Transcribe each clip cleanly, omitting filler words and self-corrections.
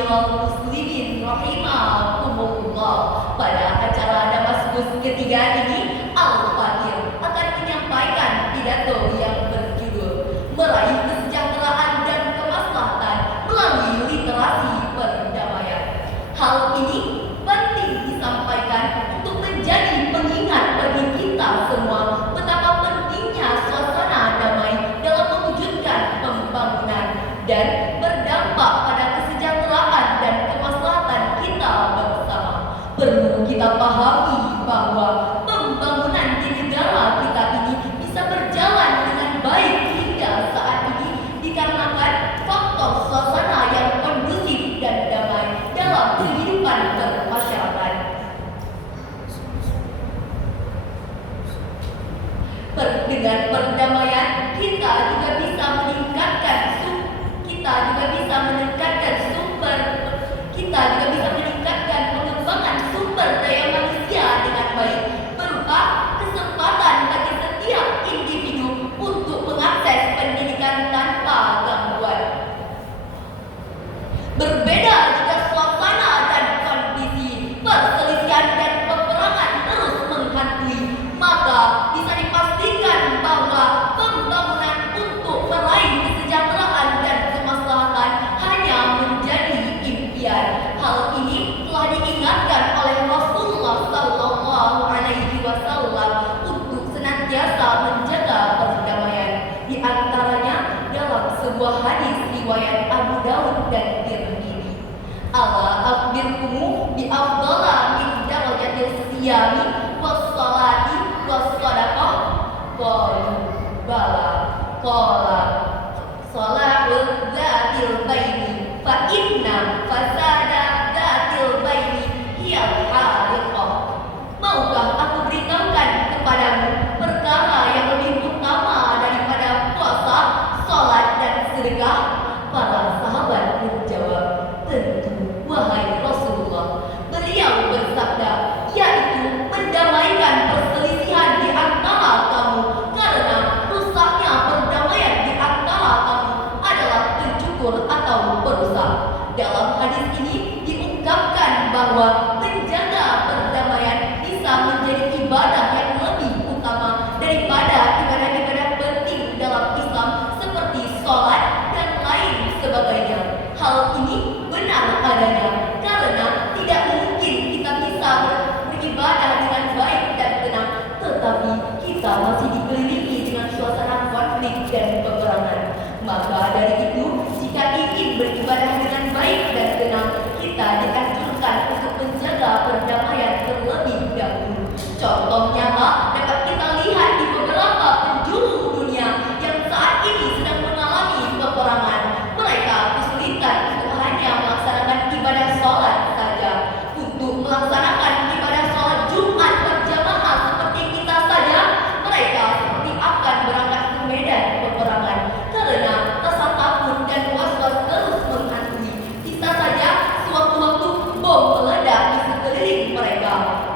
Ma'asyiral muslimin rahimakumullah. Pada acara Damaskus ketiga ini, Al-Fakir akan menyampaikan pidato yang berjudul Meraih Kesejahteraan dan Kemaslahatan Melalui Literasi Perdamaian. Hal ini penting disampaikan untuk menjadi pengingat bagi kita semua betapa pentingnya suasana damai dalam mewujudkan pembangunan dan berdampak pada kesejahteraan dan kemaslahatan kita bersama. Perlu kita pahami bahwa pembangunan di negara kita ini bisa berjalan dengan baik hingga saat ini dikarenakan faktor suasana yang kondusif dan damai dalam kehidupan bermasyarakat. Dengan perdamaian kita juga bisa meningkatkan pengembangan sumber daya manusia dengan baik, berupa kesempatan bagi setiap individu untuk mengakses pendidikan tanpa gangguan. Berbeda jika suasana dan kondisi perselisihan dan peperangan terus menghantui, maka bisa dipastikan bahwa pembangunan untuk meraih kesejahteraan dan kemaslahatan hanya menjadi impian. Hal ini telah diingatkan oleh Rasulullah SAW untuk senantiasa menjaga perdamaian. Di antaranya dalam sebuah hadis riwayat Abu Daud dan Tirmidzi. Ala akhbirkumu bi afdala min darajatil siyami was salati was sadaqah. Qalu bala. Qala salahul dzatil baini fa inna fasada dzatil baini hiyal hariqah. Maukah aku beritahukan kepadamu perkara yang lebih utama daripada puasa, salat dan sedekah? Para sahabat menjawab, tentu wahai Rasulullah. Beliau bersabda, yaitu mendamaikan perselisihan di antara kamu, karena rusaknya perdamaian di antara kamu adalah pencukur atau perusak. Dalam hadis ini diungkapkan bahwa menjaga perdamaian bisa menjadi ibadah yang lebih utama daripada ibadah-ibadah penting dalam Islam seperti sholat dan lain sebagainya. Hal ini benar adanya karena tidak mungkin kita bisa beribadah dengan baik dan tenang, tetapi kita masih dikelilingi dengan suasana konflik dan peperangan. Maka dari itu, jika ingin beribadah dengan baik dan tenang, kita dianjurkan untuk menjaga perdamaian terlebih dahulu. Contoh nyata dapat kita lihat di beberapa penjuru dunia yang saat ini sedang mengalami peperangan. Mereka kesulitan untuk hanya melaksanakan ibadah sholat saja. Untuk melaksanakan ibadah sholat Jumat berjamaah seperti kita saja, mereka seperti akan berangkat ke medan peperangan karena rasa takut dan was-was terus menghantui. Bisa saja sewaktu-waktu bom meledak di sekeliling mereka.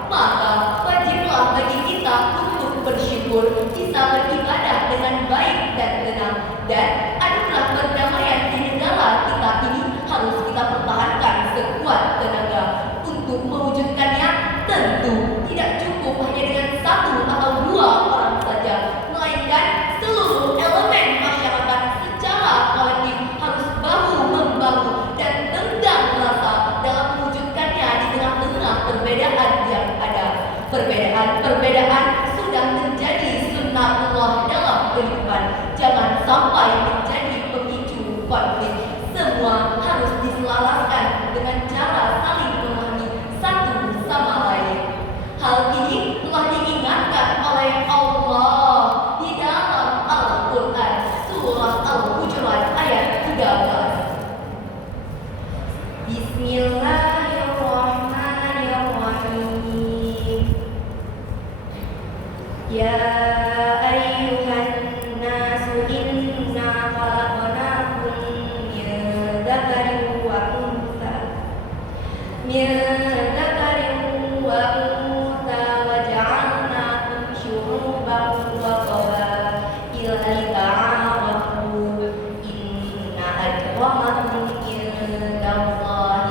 Maka wajiblah bagi kita untuk bersyukur bisa beribadah dengan baik dan tenang, dan anugerah perdamaian di negara kita ini harus kita pertahankan sekuat tenaga. Untuk mewujudkannya tentu tidak cukup hanya dengan satu atau dua orang saja, melainkan seluruh elemen masyarakat secara kolektif harus bahu-membahu dan tenggang rasa dalam mewujudkannya di tengah-tengah perbedaan yang ada. Perbedaan sudah menjadi sunnatullah dalam kehidupan. Jangan sampai menjadi pemicu konflik. Semua harus diselaraskan dengan cara saling memahami satu sama lain. Hal ini telah diingatkan oleh Allah di dalam Al-Quran, surah Al-Hujurat ayat 13. Bismillahirrahmanirrahim. Ya ayyuhan nasu inna khalaqnakum min dzakarin wa untha wa ja'alnakum syu'uban wa qabaila lita'arafu inna akramakum indallahi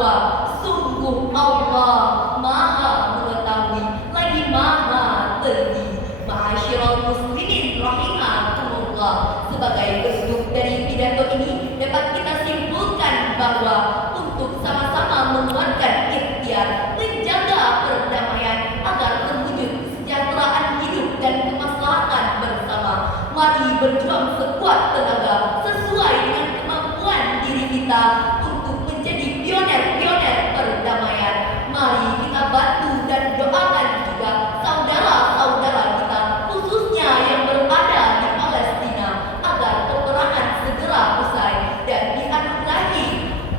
bahwa sungguh Allah Maha mengetahui lagi Maha teliti. Ma'asyiral muslimin rahimakumullah, sebagai bentuk dari pidato ini dapat kita simpulkan bahwa untuk sama-sama menguatkan ikhtiar menjaga perdamaian agar terwujud kesejahteraan hidup dan kemaslahatan bersama, mari berjuang sekuat tenaga sesuai dengan kemampuan diri kita untuk menjadi pioner-pioner perdamaian. Mari kita bantu dan doakan juga saudara-saudara kita khususnya yang berada di Palestina agar peperangan segera usai dan dianugerahi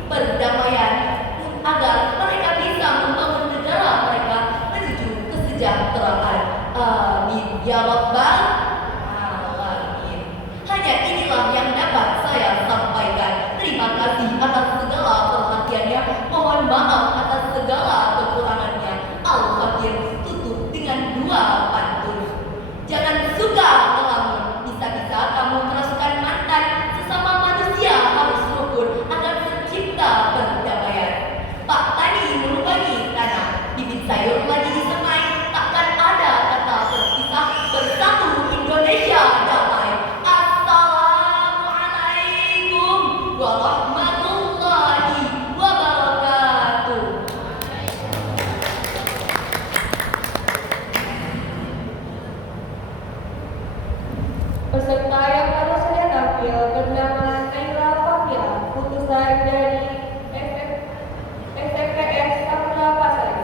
perdamaian agar mereka bisa membangun negara mereka menuju kesejahteraan. Amin ya rabbal alamin. Hanya inilah yang dapat saya sampaikan. Terima kasih atas segala perhatiannya. Mohon maaf atas segala kekurangannya. Al-Fakir tutup dengan dua pantun. Jangan suka ngelamun, bisa-bisa kamu kerasukan mantan. Sesama manusia harus rukun agar tercipta perdamaian. Pak Tani melubangi tanah, bibit sayur lagi disemai, takkan ada kata berpisah, bersatu Indonesia damai. Assalamualaikum warahmatullahi wabarakatuh. Peserta yang baru saja tampil bernama Naila Fakira, utusan dari STPS Samudra Pasar.